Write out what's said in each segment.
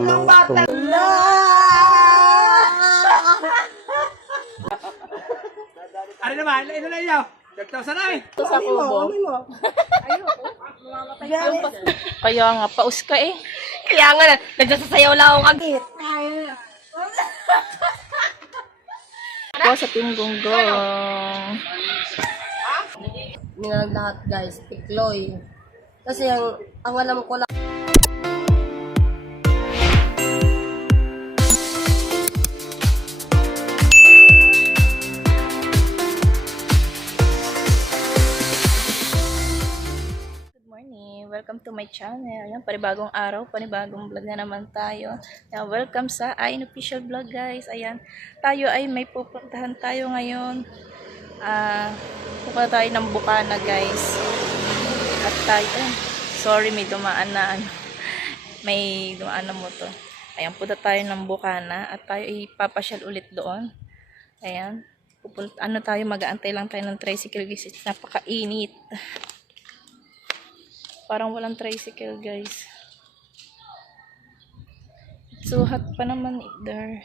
Huwag kang bata. Ano naman? Ano na iyo? Dagtaw na eh. Ito sa kubo. Kaya nga, paus ka eh. Kaya nga, nagsasayaw lang akong agit. Ako sa Tinggonggong. Minag lahat guys, tikloy. Kasi ang alam ko lang. Welcome to my channel. Ayan, panibagong araw, panibagong vlog na naman tayo. Ayan, welcome sa Ain Official Vlog guys. Ayan, tayo ay may pupuntahan tayo ngayon. Pupunta tayo ng Bukana guys. At tayo, sorry may dumaan na may dumaan na moto. Ayan, punta tayo ng Bukana at tayo ipapasyal ulit doon. Ayan, tayo, mag-aantay lang tayo ng tricycle guys. Napakainit. Parang walang tricycle guys. So hot pa naman there.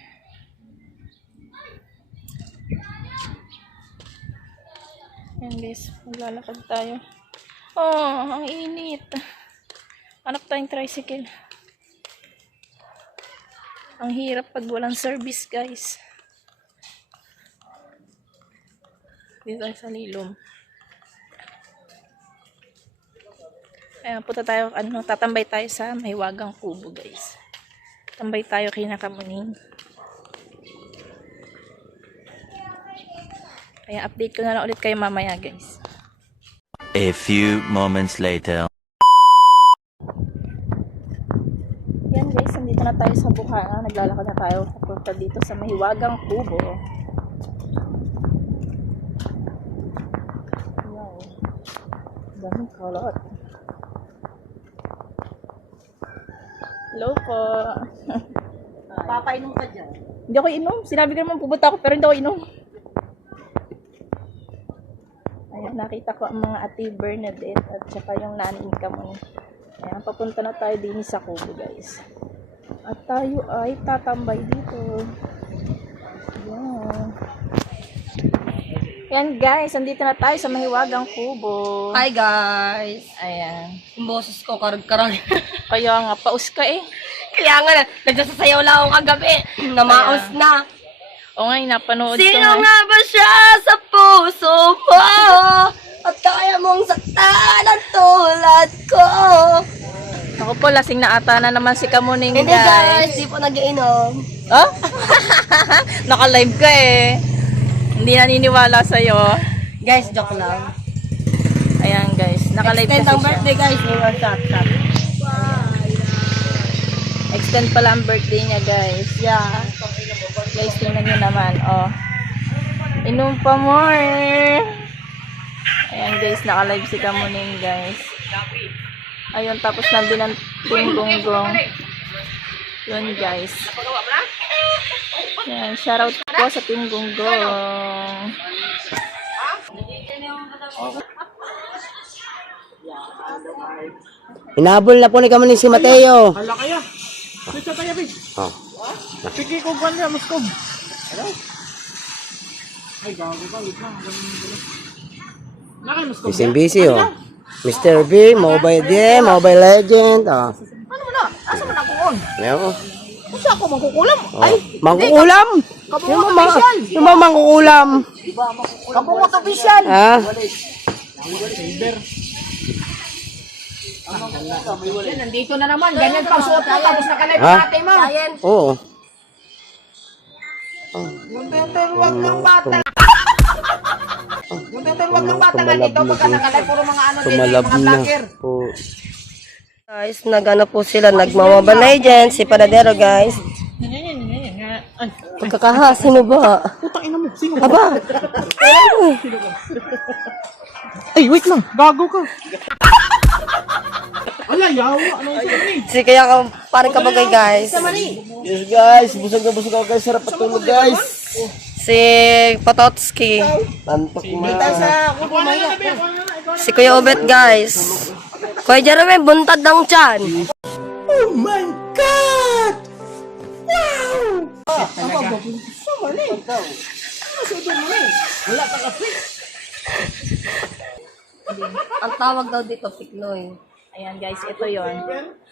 Ayan guys, maglalakad tayo. Oh, ang init. Hanap tayong tricycle. Ang hirap pag walang service guys. Dito tayo sa Lilom. Ayan, punta tayo, tatambay tayo sa Mahiwagang Kubo guys. Tambay tayo kay Nakamuning. Kaya update ko na lang ulit kayo mamaya guys. A few moments later. Yan guys, nandito na tayo sa Bukana. Naglalakad na tayo papunta dito sa Mahiwagang Kubo. Wow. Daming kalot. Hello po. Papainom ka dyan. Hindi ako inom. Sinabi ko naman pupunta ako pero hindi ako inom. Ayan, nakita ko ang mga Ate Bernadette at saka yung naning Kamon. Ayan, papunta na tayo din sa Kubo guys. At tayo ay tatambay dito. Ayan. Ayan guys, andito na tayo sa Mahiwagang Kubo. Hi guys. Ayan. Yung boses ko, karag-karag. Kaya nga, paus ka eh. Kaya nga, nagsasayaw lang akong kagabi. Namaos na. O nga, napanood ko Sino nga. nga ba siya sa puso mo? At kaya mong saktan ang tulad ko. Ako po, lasing na ata na naman si Kamuning Hindi guys, di po nag-iinom. Oh? Naka-live ka eh. Hindi naniniwala sa'yo. Guys, joke lang. Ayan guys, naka-live Extend kasi ang siya. birthday guys, may WhatsApp. Extend pala ang birthday niya guys. Yeah. Guys, tingnan nyo naman. Oh. Inom pa more. Ayan guys, naka-live si Kamuning guys. Ayun, tapos nandun ang Tinggonggong. Yun guys. Ayan, shoutout po sa Tinggonggong. Hinabol na po ni Kamuning si Mateo. Hala kaya. Pizza tayo, Big. Oh. Piki ko ba niya, Moskob? Hello? Ay, gago ka. Wait lang. Nakay, Moskob. Busy oh. Mr. B, Mobile Game, Mobile Legend. Oh. Ano mo na? Asa mo na kuon? Meron. Kasi ako mangkukulam. Oh. Mangkukulam. Yung mga mangkukulam. Kabungot official. Ha? Nandito na naman. Ganyan pang suot mo. Tapos nakalive Ha? natin mo. Oo. Wag kang bata. Wag kang bata nga dito. Pagka nakalive, puro mga ano din. Tumalab Mga na. vlogger. Oh. Guys, nagano po sila, nagmamobile legend, si Panadero guys. Pagkakaha, sino ba? Putang ina mo. Sino Aba, Ay, wait lang. Gago ka. Ala, yawa. Anong sabi? si kaya ka, parang kabagay guys. Yes guys, busog na busog ako guys. Sarap patulog guys. Si Pototski. Antok na. Si Kuya Obet guys. Kuya Jeremy, buntad ng tiyan. Oh my God! talaga. Ang tawag daw dito, pikloy. Ayan guys, ito yon.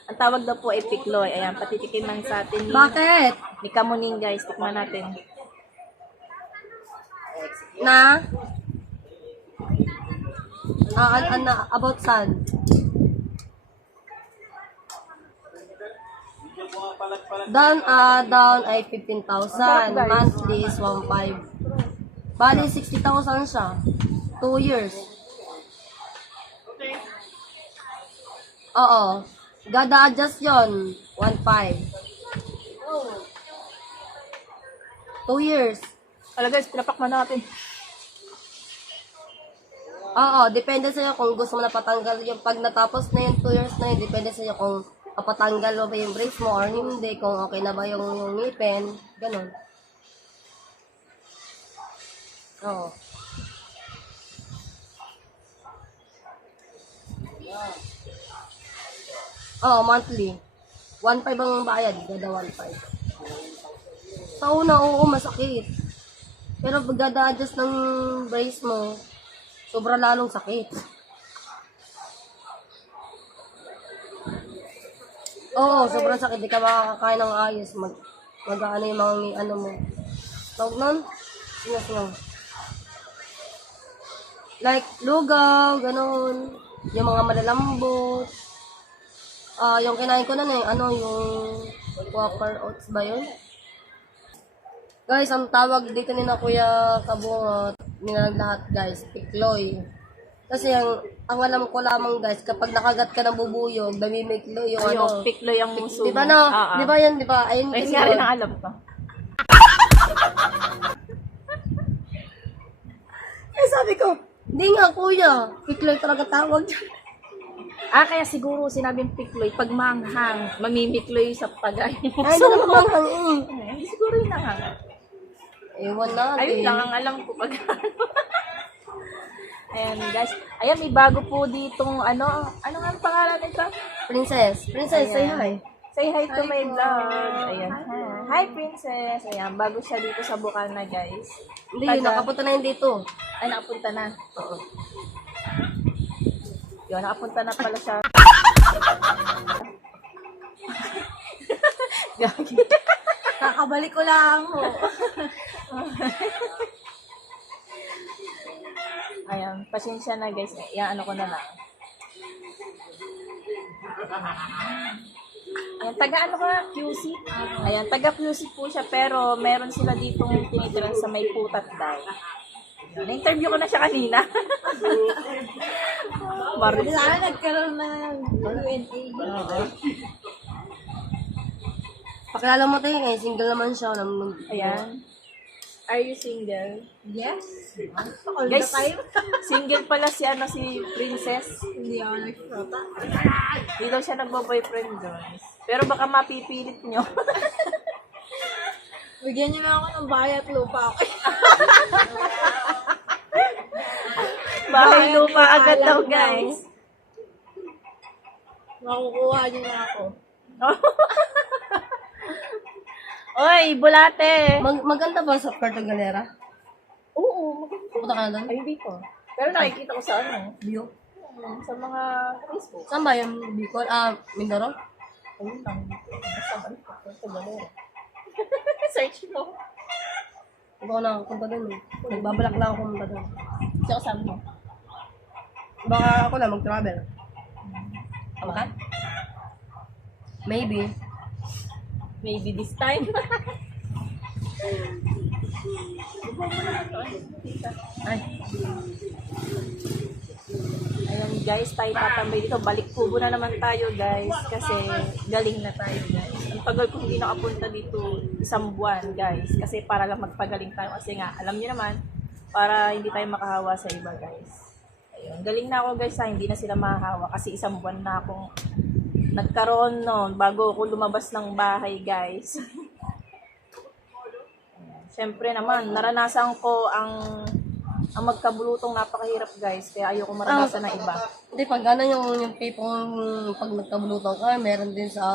Ang tawag daw po ay pikloy. Ayan, patitikiman sa atin Bakit? ni Kamuning guys. Tikman natin. Na? About sun. Down ay 15,000. Monthly is 1,500. Bali, 60,000 siya. 2 years. Oo. Gada adjust yun. 1,500. 2 years. Wala guys, pinapakman natin. Oo, depende sa'yo kung gusto mo na patanggal yung pag natapos na yung 2 years na yun, depende sa'yo kung papatanggal mo ba yung brace mo or hindi, kung okay na ba yung ngipin, ganun. Oo. Oo, monthly. 1,500 ang bayad, gada 1,500. Sa una, oo, masakit. Pero pag gada-adjust ng brace mo, sobra lalong sakit. Oo, sobrang sakit. Di ka makakakain ng ayos. Mag-ano yung mga ano mo. Tawag nun? Singaw. Like, lugaw, ganun. Yung mga malalambot. Yung kinain ko na yung Quaker Oats ba yun? Guys, ang tawag dito ni na Kuya Kabungot, nilang lahat guys, pikloy. Kasi ang alam ko lamang guys, kapag nakagat ka ng bubuyog, namimiklo yung Ay, ano. pikloy ang muso. Di ba no? Di ba yan, di ba? Ayun Ay, kasi nga rin yun. ang alam ko. Eh sabi ko, hindi nga kuya, pikloy talaga tawag dyan. Kaya siguro sinabing pikloy, pag manghang, mamimikloy sa pagay. Ay, hindi naman manghang Hindi siguro yung nanghang. Ewan natin. Ayun lang ang alam ko pag Ayan guys. Ayan, may bago po ditong ano nga ang pangalan nito? Princess, say hi. Say hi to my vlog. Ayan. Hi Princess. Ayan, bago siya dito sa Bukana guys. Hindi, yun, nakapunta na yun dito. Ay, nakapunta na. Oo. Yun, nakapunta na pala siya. Gagi. Kakabalik ko lang ho. Ayan, pasensya na guys. Ayan, ano ko na lang. Ayan, taga ano ka? QC? Ayan, taga QC po siya, pero meron sila ditong tinitiran sa may putat daw. Ayan, na-interview ko na siya kanina. Marunong. Sana nagkaroon ng Q&A. Pakilala mo tayo eh, single naman siya. Ayan. Are you single? Yes. Guys, single pala si Princess. Hindi ako nagprota. Hindi daw siya nagbo-boyfriend guys. Pero baka mapipilit nyo. Bigyan niyo na ako ng bahay at lupa. Bahay lupa agad daw guys. Makukuha niyo na ako. Oy, bulate! Maganda ba sa Puerto Galera? Oo, Pupunta ka na doon? ay hindi ko. Pero nakikita ko sa ano, Bio? sa mga Facebook. Saan ba yung Bicol? Mindoro? Ayun lang. Basta ba ito? Galera. Search mo. Hindi ko nakapunta doon eh. Nagbabalak lang ako pumunta doon. So, saan mo? Baka ako na mag-travel. Tama ka? Maybe. Maybe this time. Ay. Ayun guys, tayo tatambay dito. Balik kubo na naman tayo guys. Kasi galing na tayo guys. Ang tagal kong hindi nakapunta dito 1 buwan guys. Kasi para lang magpagaling tayo. Kasi nga, alam niyo naman, para hindi tayo makahawa sa iba guys. Ayun, galing na ako guys ha. Hindi na sila mahahawa. Kasi 1 buwan na akong nagkaroon noon bago ako lumabas ng bahay guys. Siyempre naman, naranasan ko ang Ang magkabulutong napakahirap guys, kaya ayoko maranasan ng iba. Hindi, pag ano yung tipong pag nagkabulutan ka, meron din sa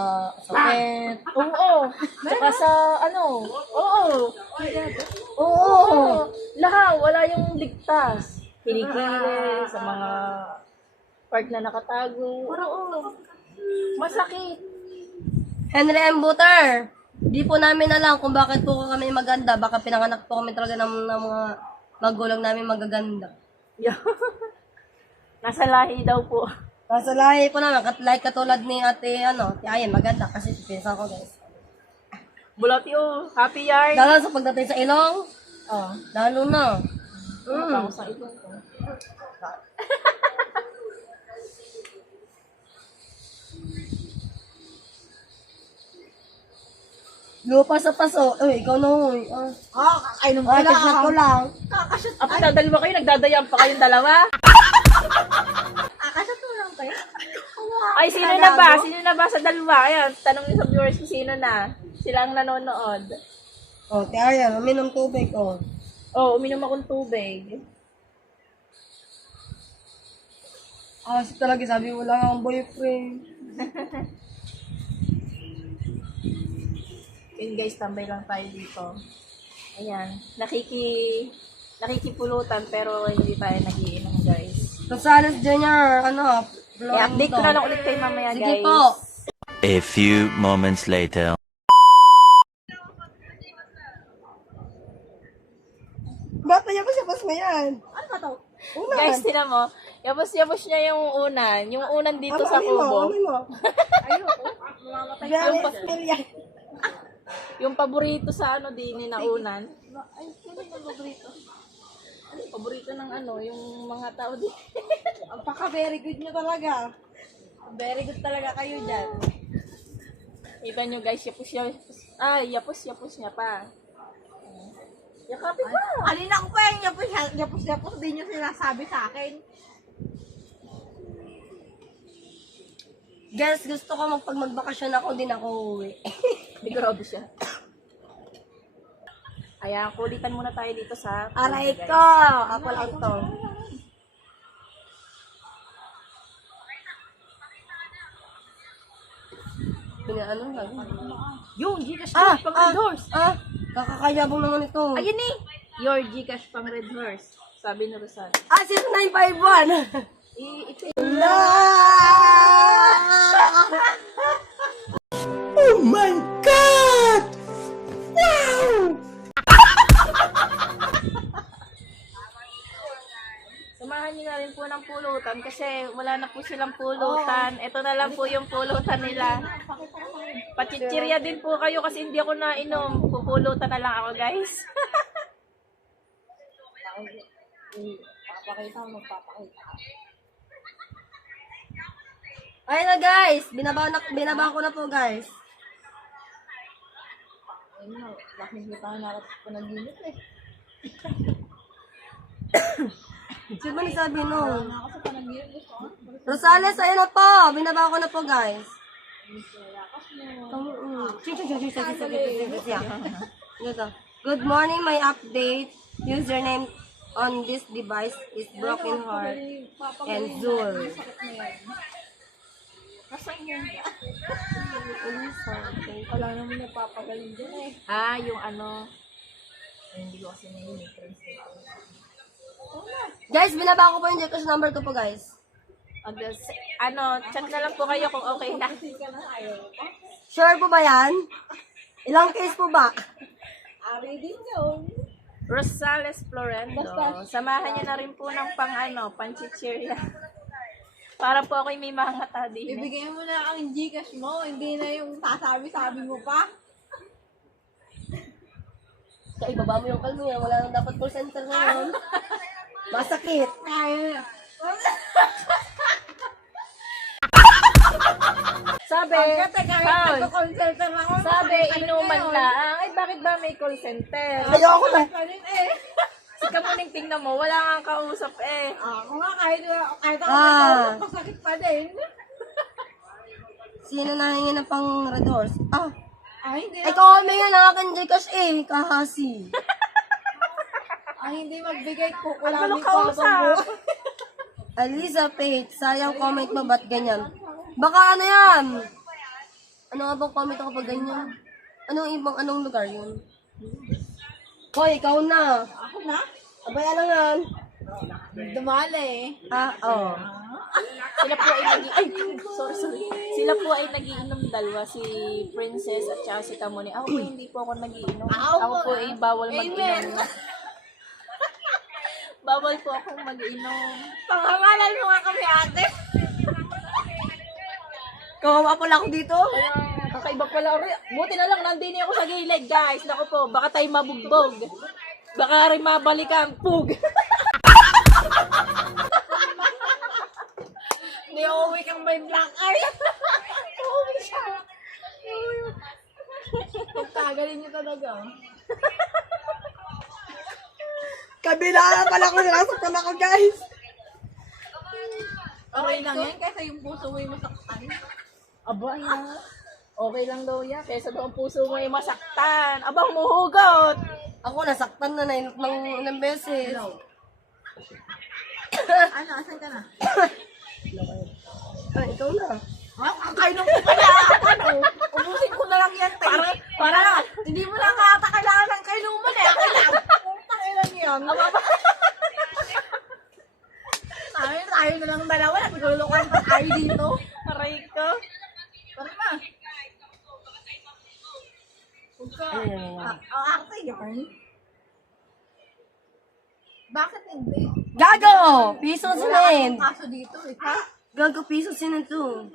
pet. Oo, tsaka sa ano, oo, lahat, wala yung ligtas. Kilikili, sa mga part na nakatago, oo, masakit. Henry M. Butter, di po namin alam kung bakit po kami maganda. Baka pinanganak po kami talaga ng mga magulang namin magaganda. Nasa lahi daw po. Nasa lahi po namin, like katulad ni ate, ti Ayan, maganda kasi pinsan ko guys. Bulati oh, happy yard. Lalo sa pagdating sa ilong, Oh, lalo na. ako sa ibang ko. Lupa sa paso. Uy, ikaw na huy. Kainom ko Ay, lang. ko lang. Apa, dalawa kayo, nagdadayan pa kayong dalawa? Kasatulang kayo? Ay, sino na ba? Sino na ba sa dalawa? Ayan, tanong niyo sa viewers kung sino na. Sila ang nanonood. Te Ayan, uminom tubig, Oh, uminom akong tubig. Kasi talaga sabi mo lang ang boyfriend. Yun guys, tambay lang tayo dito. Ayan, nakikipulutan pero hindi tayo nagiinom guys. Rosales Jr., I-update ko na lang ulit kayo mamaya Sige guys. po. A few moments later. Ba't na yapos mo yan? Ano ba to? Guys, tinan mo, yapos-yapos niya yung unan. Yung unan dito sa kubo. Ayoko. Mamamatay ka. Yung paborito sa ano din na unan. Ay, sino yung paborito? Ano yung paborito ng ano, yung mga tao din? Ang paka-very good nyo talaga. Very good talaga kayo dyan. Kita nyo guys, yapos-yapos niya pa. Yakapin pa. Alin ako pa yung yapos-yapos din nyo sinasabi sa akin. Guys, gusto ko pag magbakasyon ako, din ako uuwi. Grabe siya. Ayan, kulitan muna tayo dito sa... Aray guys. ko! Ako lang to. Pinaano lang. Yung Gcash pang Red Horse. Kakakayabong naman ito. Ayun eh! Your Gcash pang Red Horse. Sabi ni Rosal. 0951! Ito Oh my God! Wow! Samahan niyo na rin po ng pulutan kasi wala na po silang pulutan. Ito na lang po yung pulutan nila. Pachichirya din po kayo kasi hindi ako nainom. Pupulutan na lang ako guys. Ayun na guys! Binaba ko na po guys. Sino ba nagsabi no? Rosales, ayun na po! Binaba ko na po guys. Good morning, my update. Username on this device is Broken Heart and Zul. Nasaan yun? Wala naman napapagaling dyan eh. Ah, yung ano. Hindi ko kasi na yun. Guys, binaba ko po yung Gcash number ko po guys. Chat na lang po kayo kung okay na. Sure po ba yan? Ilang case po ba? Ari din yun. Rosales Florendo. Samahan niyo na rin po ng panchichirya. Para po ako may mga tadi. Ibigay mo na ang Gcash mo, hindi na yung sasabi-sabi mo pa. Kaya ibaba mo yung kalmo yan. Wala nang dapat call center ngayon. Masakit. Kaya Sabi, Paul, call center ako. sabi, inuman lang. Ay, bakit ba may call center? Ayoko na. Ganun eh. Si Kamuning, tingnan mo, wala kang kausap eh. Ako nga kahit ako masakit pa din. Sino nahingi na pang Red Horse? Ay, hindi Ay, kami nga na akin Gcash eh. Kahasi. Ang hindi magbigay ko, Ang gulo kausap. Aliza Pate, sayang comment mo, ba't ganyan? Baka ano yan? Ano nga bang comment ako pag ganyan? Anong lugar yun? Hoy, ikaw na. Ako na? Abay, alangan. Dumali. Oo. Sila po ay sorry. Sila po ay nagiinom dalawa, si Princess at saka si Kamuni. Ako po hindi po ako nagiinom. Ako po ay bawal mag-inom. Bawal po akong mag-inom. Pangangalan mo nga kami, ate. Kawawa pala ako dito. Kakaiba pala. Buti na lang, nandini ako sa gilid, guys. Naku po, baka tayo mabugbog. Baka rin mabalik ang pug. Hindi uuwi kang may black eye. Uuwi siya. Pagkagalin niyo talaga. Kabila pala ko, nasaktan ako, guys. Okay lang yan, kaysa yung puso mo yung masaktan. Aba, yan. Okay lang daw yan. Kaysa daw ang puso mo ay masaktan. Aba, humuhugot. Ako, nasaktan na ng ilang beses. Ano, asan ka na? Ikaw na. Kainom ko pala ako, no? Ubusin ko na lang yan, te. Para, hindi mo lang ata kailangan ng kainuman eh. Ako lang. Putang ilan yan. Tayo na lang dalawa. Nagululukan pa tayo dito. Aray ko. Tara na. Huwag ka. Ang arte yan. Bakit hindi? Gago! Piso Wala sinin. akong kaso dito eh. Ha? Gago, piso sinin to.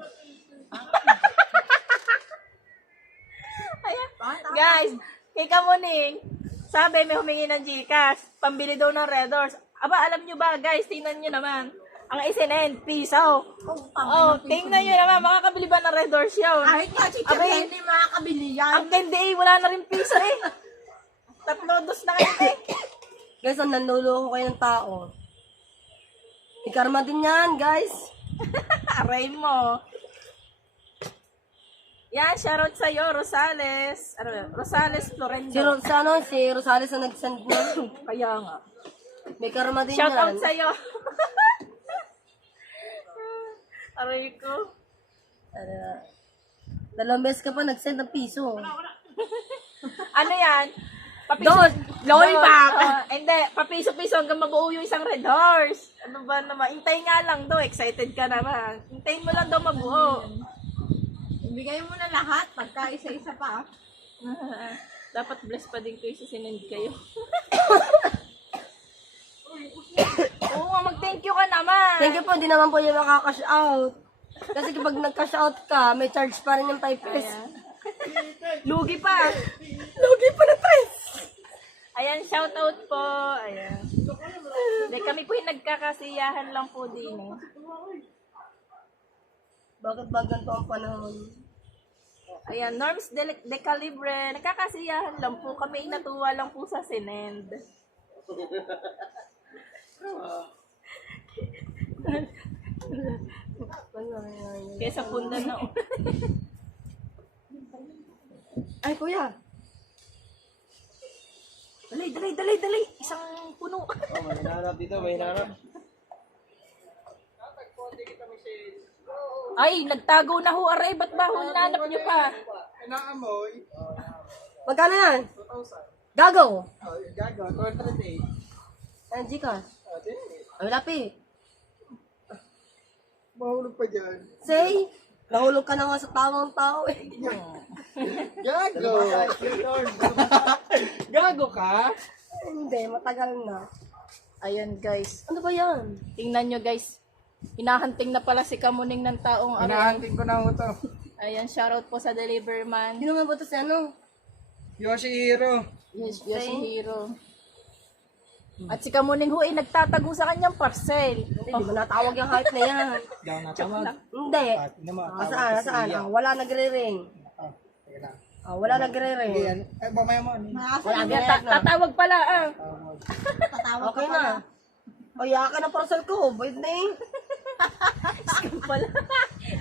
Guys, kay Kamuning, sabi may humingi ng Gcash, pambili daw ng Red Doors. Aba, alam nyo ba guys, tingnan nyo naman. Ang isinin, piso. Oh, tingnan nyo naman, makakabili ba ng Red Doors yun? Kahit nga si Abay, Chef hindi makakabili yan. ang candy wala na rin piso eh. 3 dos na kayo eh. Guys, ang nanluloko kayo ng tao. Ikarma din yan, guys. Aray mo. Yan, shoutout sa'yo, Rosales. Ano yun? Rosales Florendo. Si Rosales na nag-send nun. Kaya nga. May karma din Shoutout yan. sa'yo. Aray ko. Dalawang beses ka pa nag-send ng piso. Ano yan? Lollipop! Hindi, papiso-piso hanggang mabuo yung isang Red Horse. Ano ba naman? Hintay nga lang daw, excited ka naman. Hintayin mo lang daw mabuo. Ibigay mo na lahat. Pagka isa-isa pa. Dapat blessed pa din kayo sa sinend kayo. Oo nga, mag-thank you ka naman. Thank you po, hindi naman po yung makakash out. Kasi kapag nag-cash out ka, may charge pa rin yung 5 pesos. Lugi pa. Lugi pa na 3. Ayan, shoutout po. Ayan. Like, kami po yung nagkakasiyahan lang po din eh. Bakit ba ganito ang panahon? Ayan, Norms de Calibre. Nagkakasiyahan lang po. Kami natuwa lang po sa sinend. Kesa punda na. Ay, kuya. Dali. Isang puno. May hinahanap dito, may hinahanap. Ay, nagtago na ho, aray. Ba't ba ho hinanap niyo pa? Inaamoy. Magkano yan? 2,000. Gago! Gago, 208. Ano, Gcash? Ay, wala pa eh. Mahulog pa dyan. Say, nahulog ka na nga sa tamang tao eh. Gago! Gago ka? Hindi, matagal na. Ayan, guys. Ano ba yan? Tingnan nyo, guys. Hinahanting na pala si Kamuning ng taong aray. Hinahanting ko na ito. Ayan, shoutout po sa Deliverman. Sino nga ba ito si ano? Yoshihiro. Yoshihiro. At si Kamuning ho ay nagtatago sa kanyang parcel. Hindi, di ba natawag yung hype na yan? Daw natawag. Hindi. Saan? Wala nagre-ring. Teka lang. Wala nagre-ring. Yan. Ay, mamaya mo. Wala Ayan, nagre-ring na. tatawag pala ah. Okay na. O, yaka na parcel ko. Wait na eh. Pala.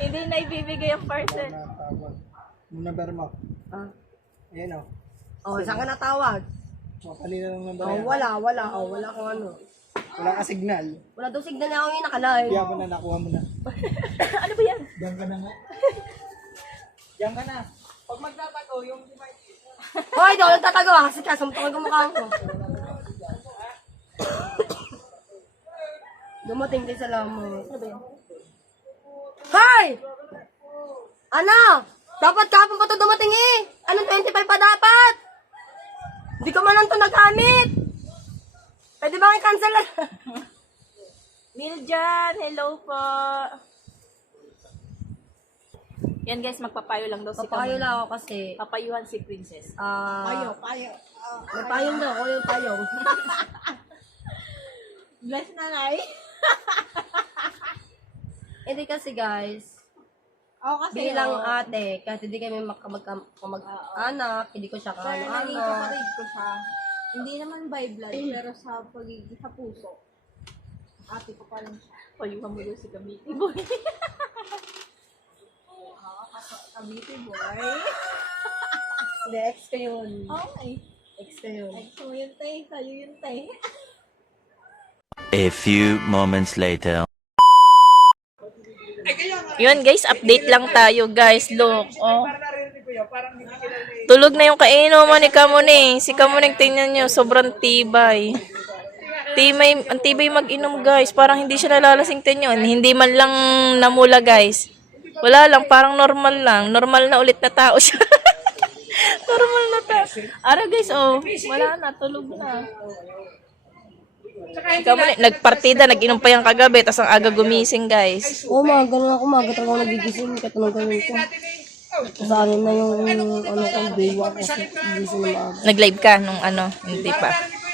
Hindi na ibibigay ang parcel. Natawag. Yung number mo. Ah. Ayan o. Oh, saan ka natawag? Kanina lang ng Oh, bayan. wala. Oh, wala akong ano. Wala ka signal. Wala daw signal na ako yung nakalive. Kaya mo na, nakuha mo na. Ano ba yan? Diyan ka na nga. Diyan ka na. Pag magtatago, yung device. Hoy, daw nagtatago ah. Kasi kasumtong yung mukha ko. Dumating din sa lamang. Hoy! Ano? Dapat kahapon pa to dumating eh. Anong 25 pa dapat? Hindi ko man lang to nagamit. Pwede ba i-cancel? Miljan, hello po. Yan guys, magpapayo lang daw si Papayo Kamon. lang ako kasi. Papayuhan si Princess. Payo. May payong daw ako yung payong. Bless na nay. Hindi kasi guys, Ako kasi, bilang ate, kahit hindi kami mag-anak, hindi ko siya naging kaano-ano. kapatid ko siya. Hindi naman by blood, pero sa pagiging sa puso. Ate ko pa rin siya. Payuhan mo daw si Kamiti Boy. Kabiti boy. Hindi, ex ko yun. Okay. Ex ko yun. Ay, so yun tay, tayo yun tay. A few moments later. Yun guys, update lang tayo guys. Look, oh. Tulog na yung kainuman ni Kamuning. Si Kamuning, tingnan nyo, sobrang tibay. Ang tibay mag-inom guys. Parang hindi siya nalalasing, tingnan yun. Hindi man lang namula guys. Wala lang, parang normal lang. Normal na ulit na tao siya. Normal na tao. Ara guys, oh. Wala na, tulog na. Si Kamuning, nagpartida, nag-inom pa yung kagabi, tas ang aga gumising guys. Oo, ganun ako, maga talaga ako nagigising, katanong gawin ko. Sa akin na yung, ano ko, bawa ko, gising na maaga. Nag-live ka nung ano, hindi pa.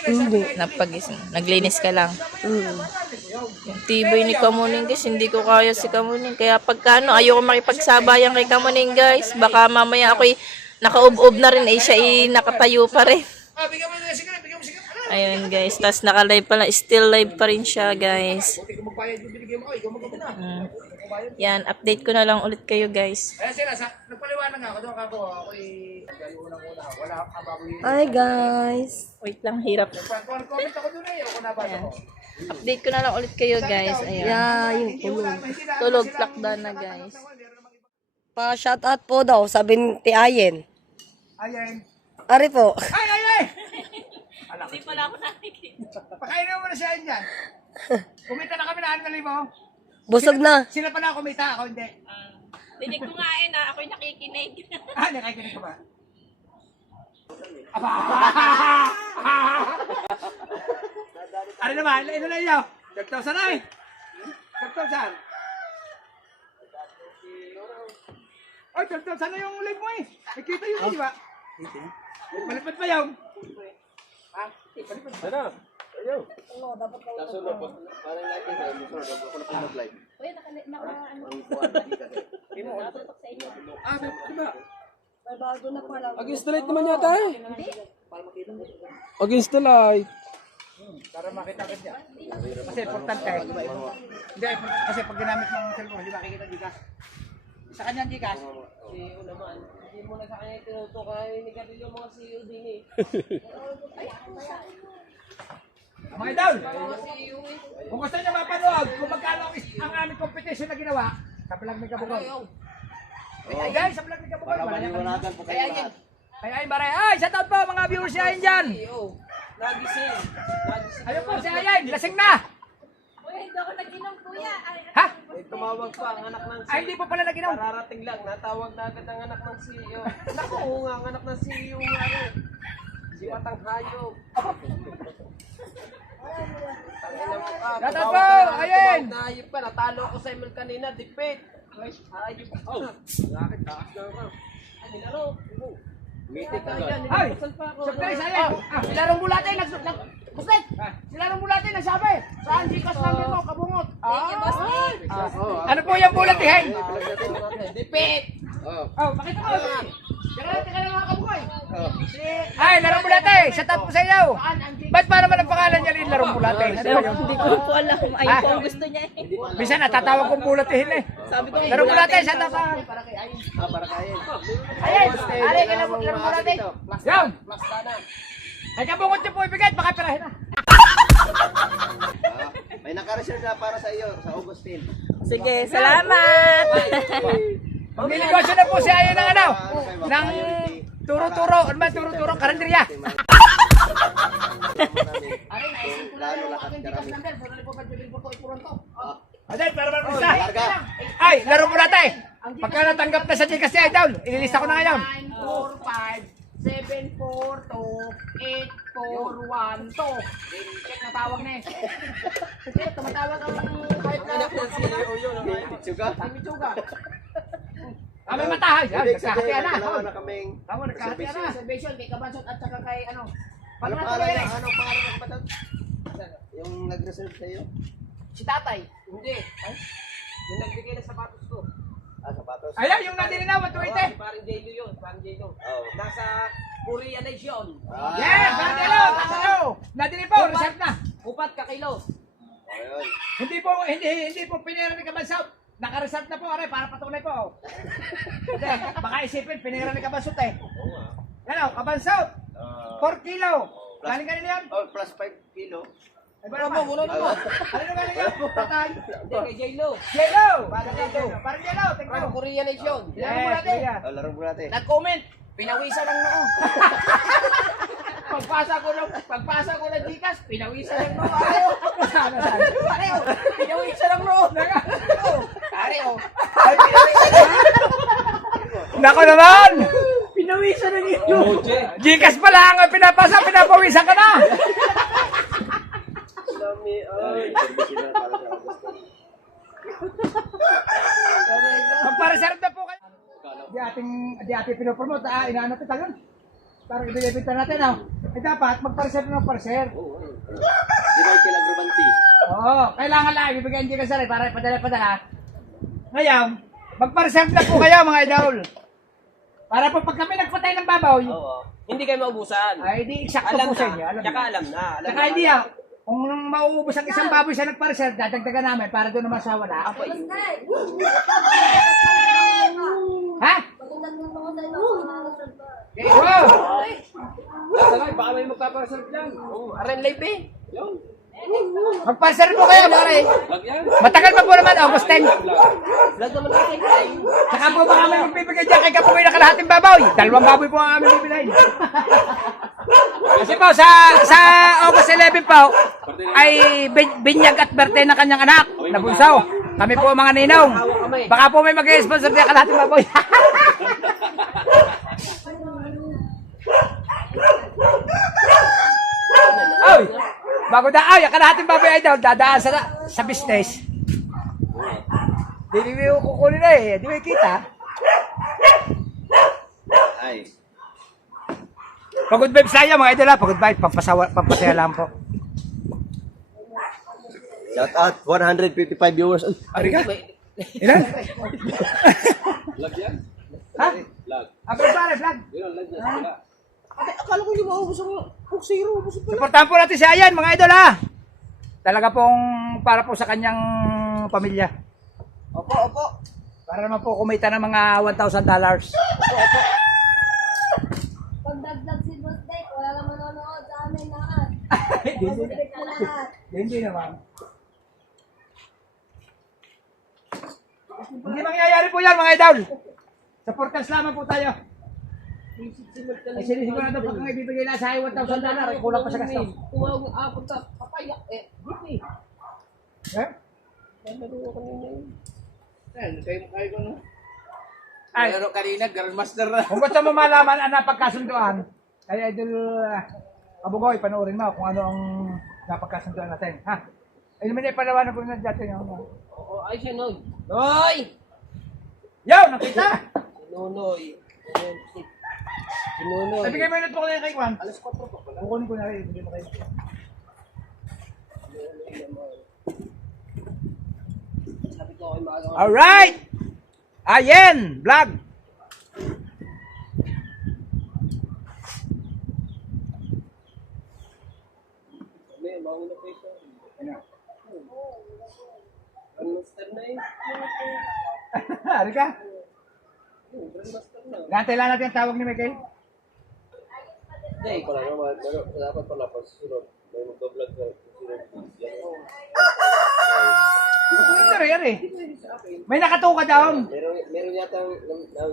Hindi. Napagising. Naglinis ka lang. Yung tibay ni Kamuning guys, hindi ko kaya si Kamuning. Kaya pagka ano, ayoko makipagsabayan kay Kamuning guys. Baka mamaya ako'y nakaub-ub na rin, eh siya nakatayo pa rin. Ayun guys, tas naka-live pala, still live pa rin siya guys. Yan, update ko na lang ulit kayo guys. Hi guys. Wait lang, hirap. Ayan. Update ko na lang ulit kayo guys. Ayan. Yeah, yung tulog. Tulog, lockdown na guys. Pa-shoutout po daw, sabi ni Ayen. Ayan. Ari po. Ay! Hindi pala ako nakikita. Pakainin mo na siya dyan. Kumita na kami na 6,000. Busog na. Sila pa na kumita, ako hindi. Dinig ko nga na ako'y nakikinig. Nakikinig ka ba? Aba! Ano naman? Ano na iyo? 12,000 na eh. 12,000. Ay, 12,000 na yung live mo eh. Nakita yun, di ba? Malipad pa yun. Ha? Malipad pa. Ano? Ayaw. Pag-installate naman yata eh. Pag-installate. Para makita ka niya. Kasi importante. Hindi, kasi pag ginamit ng cellphone, hindi makikita Gcash. Sa kanya Gcash. Oo naman. Hindi mo na sa kanya tinutukay ni Gabriel yung mga CEO din eh. Mga idol! Kung gusto niyo mapanood, kung magkano ang aming competition na ginawa, sa Vlog ni Kabugoy. Ay guys, sa Vlog ni Kabugoy. Ay, Baray. Ay, shout out po mga viewers si Ayan dyan. Nagising. Ayun po, si Ayan. Lasing na. Kuya, hindi ako nag-inom kuya. Ha? May tumawag pa ang anak ng Ay, hindi po pala nag-inom. Kararating lang. Natawag na agad ang anak ng CEO. Naku, oo nga, ang anak ng CEO nga rin. Si Matang Hayop. Shout out po, Ayan. Hayop ka. Natalo ako sa email kanina. Dipit. Hayop ka. Bakit? Taas na ako. Ay, nilaro. Meeting ka yan. Ay, Saan pa ako? surprise Ayan. Si Larong Bulate, Buslet! Si Larong Bulate nagsabi. Saan Gcash number mo, kabungot? Thank you, boss Nick. Ano po yung bulatihin? Dipit. Oh, pakita mo. Teka lang mga kabugoy. Ay, Larong Bulate, shout out po sa iyo. Ba't pa naman ang pangalan niya rin Larong Bulate? Hindi ko po alam. Ayun po ang gusto niya eh. Bisa natatawag kong bulatihin eh. Sabi ko, Larong Bulate, shout out sa... Ayan, are ka Larong Bulate. Yan. Ay kabungot niyo po ibigay, baka pirahin na. May naka-reserve na para sa iyo, sa Augustine. Sige, salamat! Magninegosyo na po siya ayun ng ano, ng turo-turo, ano ba turo-turo, karinderya. Lalo lahat karami. Aday, para marumisa. Ay, laro mo natin. Pagka natanggap na sa Gcash ni Idol, ililista ko na ngayon. 945-742-8412. Check na tawag na eh. Check, tumatawag ang kahit na Suga? Mitsuga. Kami matahay. Yan, Ibig sabihin, nagkakatiyan na. dalawa na kaming Ako, nagkakatiyan na. Observation kay Kabansot at saka kay ano. Pag Ano natuloy pangalan na ng kapatid? Yung nag-reserve sa iyo? si tatay. Hindi. Ay? Yung nagbigay ng sapatos ko. Sapatos. Ayan, yung nandito na, 120. Parang J-Lo yun. Parang J-Lo. Oh. Nasa Korea na yun. Yes, Bandelo, Bandelo. Nandito po, reserve na. Upat ka kilo. Ayun. Hindi po pinira ni Kabansot. Naka-reserve na po, aray, para patunay po. Hindi, baka isipin, pinira ni Kabansot eh. Yan o, Kabansot, 4 kilo. Galing kanina yan? Oh, plus 5 kilo. Ay, ba naman? Muna mo. Ano na galing yan? Tatay. Hindi, kay J-Lo. Yellow! Parang yellow. Parang yellow, tingnan Parang mo. Korea na yun. Yes, kuya. Oh, laro mo natin. Nag-comment. Pinawisan ng noo. Pagpasa ko ng Gcash, pinawisan ng noo. Pareho. Pareho. Pinawisan ng noo. Pareho. Nako naman! Pinawisan ng noo. Gcash pa lang ang pinapasa, pinapawisan ka na! Magpa-reserve na po kayo. Di ating pinopromote, inaano kita yun. Para ibigay-bita natin, Eh dapat, magpa-reserve na magpa-reserve. Di ba kinagrubanti? Oo, kailangan lang, ibibigay hindi ka sari para padala-padala. Ngayon, magpa-reserve na po kayo mga idol. Para po pag kami nagpatay ng babaw, Oo. Hindi kayo maubusan. ay di eksakto Alam po sa na. inyo. Alam Tsaka na. alam na. Alam Tsaka na. hindi kung mauubos ang isang baboy siya nagpa-reserve, dadagdagan namin para doon naman sa wala. Apa yun? Ha? Wow! Sabay, baka may magpapareserve lang. Oo. Aran live eh. Magpa-reserve po kayo, pare. Matagal pa po naman, August 10. Vlog naman natin. Ay. Saka po baka may magbibigay dyan kay Kapukoy na kalahating baboy. 2 baboy po ang aming bibilhin. Kasi po, sa August 11 po, ay binyag at birthday ng kanyang anak na bunso. Kami po mga ninong. Baka po may mag-sponsor din kalahating baboy. Ay! Bago ang kalahating baboy ay daw, dadaan sa business. Di mo kukunin na eh, di mo kita. Ay. Pagod vibes tayo mga idol ha, pagod vibes, pampasaya lang po. Shout out, 155 viewers. Ari ka? Ilan? Lag yan? Ha? Lag. Abang pare, vlog. Yun, lag yan. Akala ko yung maubos ang zero. Supportahan po natin si Ayan mga idol ha. Talaga pong para po sa kanyang pamilya. Opo. Para naman po kumita ng mga $1,000. Pagdagdag si Boss Dave, wala naman manonood sa amin lahat. Hindi naman. Hindi mangyayari po yan mga idol. Supporters lamang po tayo. Ay sinisigurado pag kang ibibigay na sa $1,000, ay kulang pa sa gastos. Tumawag ng apot sa papaya. Hindi. Eh? Ay, Pero kanina, Grandmaster na. kung gusto mo malaman ang napagkasunduan, ay idol Kabugoy, panoorin mo kung ano ang napagkasunduan natin. Ha? Ay naman ipalawanan ko na dati yung Oo, ay siya Noy. Noy! Yo, nakita! Nonoy. Si Nonoy. Ay, bigay mo yung po ko na yung kay Kwan. Alas 4 po. Kukunin ko na rin. Bigay mo kayo. Sabi ko kay mga Alright! Ayen! Vlog! may mauna pa ito. Grandmaster na eh. Hari ka? Grandmaster na. Gantay lang natin ang tawag ni Michael. Hindi. Pala naman, pero dapat pala pag susunod, may mag-vlog sa susunod. Susunod na rin eh. May nakatuka down. Meron yata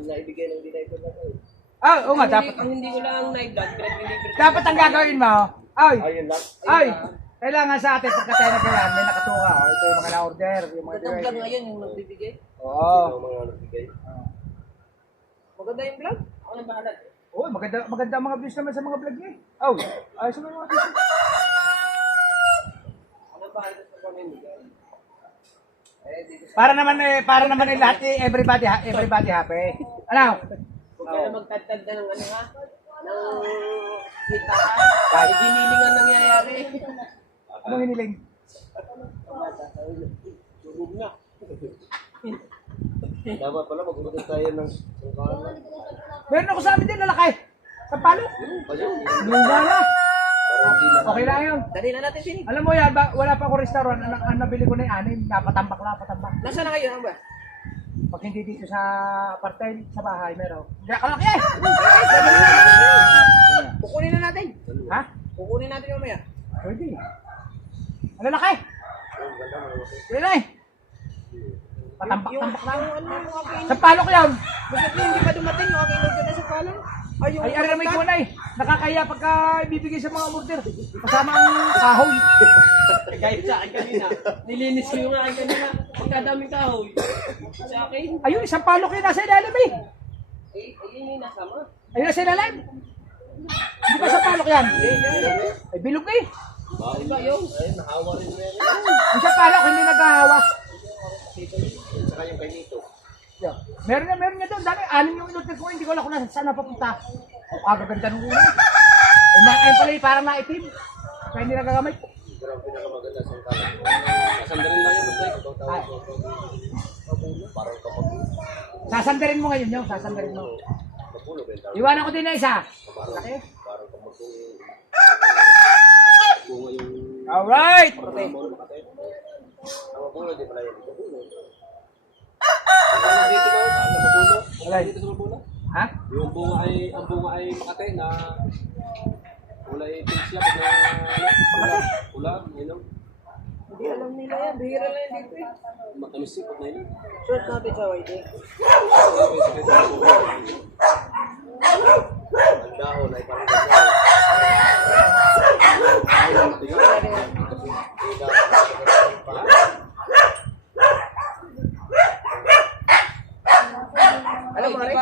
naibigay ng deliver na tayo. Ah, oo nga, dapat. Ang hindi ko lang na-vlog, pinag-deliver. Dapat ang gagawin mo. Ay, Ayun lang. ay. Kailangan sa atin, pagka tayo nagkayan, may nakatuka. Oh, ito yung mga na-order, yung mga Itong vlog direct. ngayon yung nagbibigay. Oo. Ang mga nagbigay. Maganda yung vlog. Ako nang bahala. Oo, maganda ang mga views naman sa mga vlog niya. Oh, ay, sa mga views. Ako nang bahala sa pamimigay. Para naman eh lahat eh, everybody happy. Ano? Huwag ka na magtagtag na ng ano ha. Ng hita ha. Kahit giniling ang nangyayari. Anong hiniling? Turog na. Dapat pala mag-utos tayo ng sungkahan. Meron ako sa amin din lalaki. Sa palo. Luga na. Okay lang yun. Dali na natin sinig. Alam mo yan, wala pa ako restaurant. Ang nabili ko na yung 6. Napatambak lang, patambak. Nasaan na kayo? Ano ba? Pag hindi dito sa apartheid, sa bahay, meron. Hindi kalaki eh! Kukunin na natin. Ha? Kukunin natin mamaya. Pwede. Ang lalaki! Pwede na eh. Patambak-tambak lang. Ano yung aking... Sa palo ko yan. Basta hindi pa dumating yung aking order na sa palong. Ay, yung... Ay, ari na may kunay. Nakakaya pagka ibibigay sa mga order. Kasama ang kahoy. Kahit sa akin kanina. Nilinis ko yung akin kanina. Pagkadaming kahoy. Sa akin. Ayun, isang palo kayo nasa ilalim eh. Ayun yung nasama. Ayun nasa ilalim. Hindi ba sa palo ko yan? Ay, bilog eh. Diba yung? Ayun, nahawa rin na yan. Yung sa palo ko hindi naghahawa. Saka yung kay Nito. Yeah. Meron nga doon. Dami, 6 yung inutin ko. Hindi ko alam kung saan napapunta. O, kagaganda nung una. Ayun pala parang naitim. Kaya hindi nagagamay. Siguro ang pinakamaganda sa sungkahan. Kasandarin lang yung mag-break. Parang kapag Sasandarin mo ngayon yung. Sasandarin mo. kapulo, benta. Iwanan ko din na isa. Laki. Parang kapag bunga yung Alright! ang mapulo, di pala yung kapulo. Dito daw. Mapulo. Alright. Dito sa mapulo. Ha? Yung bunga ay Makate na kulay pink siya pag na pula, yun. Hindi alam nila yan, bihira lang yan dito eh. Matamis siya pag na yun. Short natin sa white eh. Ang dahon ay parang ganyan. Alam mo rin?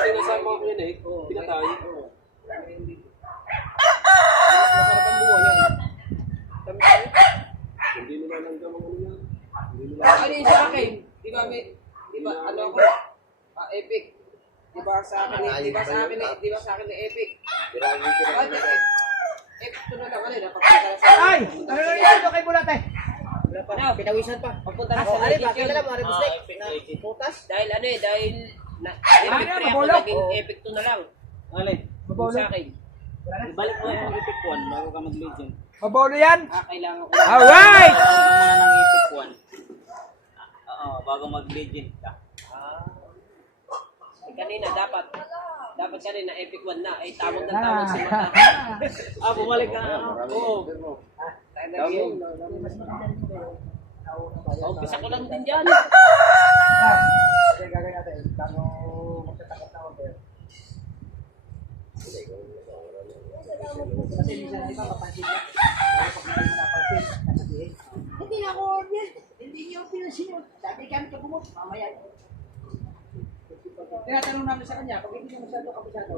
Hindi sa mga pinay, pinatay. Masarap ang bunga yan. Hindi nila langgam ang ano yan. Ano yung sa akin? Di ba ano ako? Epic. Di ba sa akin ni Epic? Bakit Epic to na lang ano, napakita sa Ay! Ano na rin ito kay Bulate? Ano, pinawisan pa. Papunta na sa legit yun. Putas? Dahil ano eh, dahil Epic 3 ako mabolo? naging Epic 2 na lang. Alin? Mabolo? Sa akin. Ibalik mo yung Epic 1 bago ka mag-legend. Mabolo yan? Kailangan ko Alright! muna ng Epic 1. Oo, bago mag-legend ka. Kanina dapat kanina Epic 1 na ay tamang ng tamang si Mata. Bumalik ka. Oo. Umpisa ko lang din dyan. Kasi gagawin natin. Bago magtatakot na order. Kasi minsan di ba mapansin niya? Kapag hindi mo napansin, nasabihin. Hindi na ako order. Hindi niyo pinansin yun. Sabi kami ka bumot. Mamaya. Tinatanong namin sa kanya, pag hindi niya masyado kabisado.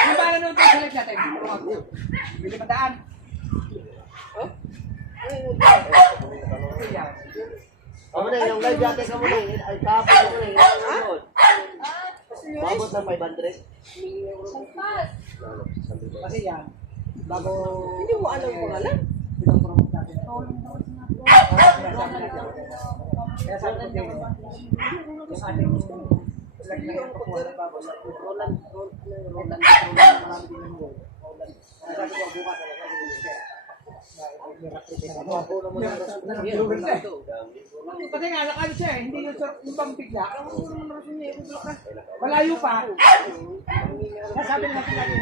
Ano ba nung select natin? Bili padaan. Ako na, yung live yate ka muna eh. Ay, kapag ka muna eh. Babot ng 500. Kasi yan, bago... Hindi mo alam kung alam. Pinag-promote natin. Kaya sabi ko din, yung ating lag na yung pakuha ng bago, Roland, marami din ng goal. Sabi ko, bukas, Kasi nga, nakaan siya eh. Hindi yung bang bigla. Malayo pa. Sabi na natin lagi,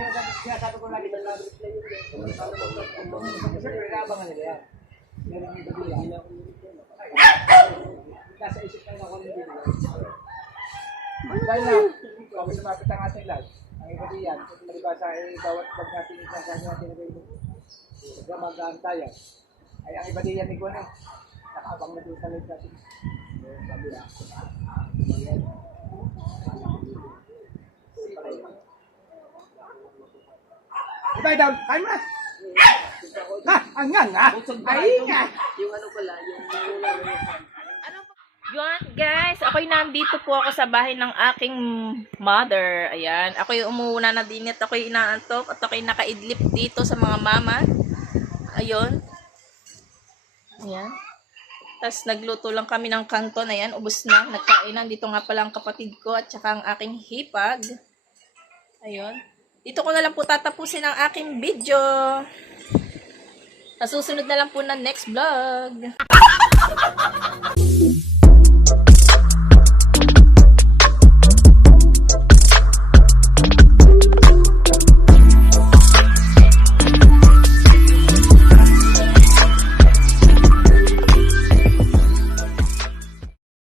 sinasabi ko lagi. Kasi pinag-aabangan nila yan. Meron yung bigla. Nasa isip lang ako ng bigla. Dahil lang, kung sumapit ang ating live, ang iba diyan, palibasa ay bawat pag natin isasabi natin na mag-aantayan, ay ang iba diyan ni Gwen, nakabang na doon sa live natin. Sabi na. Ito, down. Kain mo na. Ha? Ang nga nga. Ay nga. Yung ano pala, yung Yun, guys. Ako'y nandito po ako sa bahay ng aking mother. Ayan. Ako'y umuuna na din at ako'y inaantok at ako'y nakaidlip dito sa mga mama. Ayun. Ayan. Tapos nagluto lang kami ng kanton. Ayan, ubos na. Nagkainan. Dito nga pala ang kapatid ko at saka ang aking hipag. Ayun. Dito ko na lang po tatapusin ang aking video. Sa susunod na lang po na next vlog.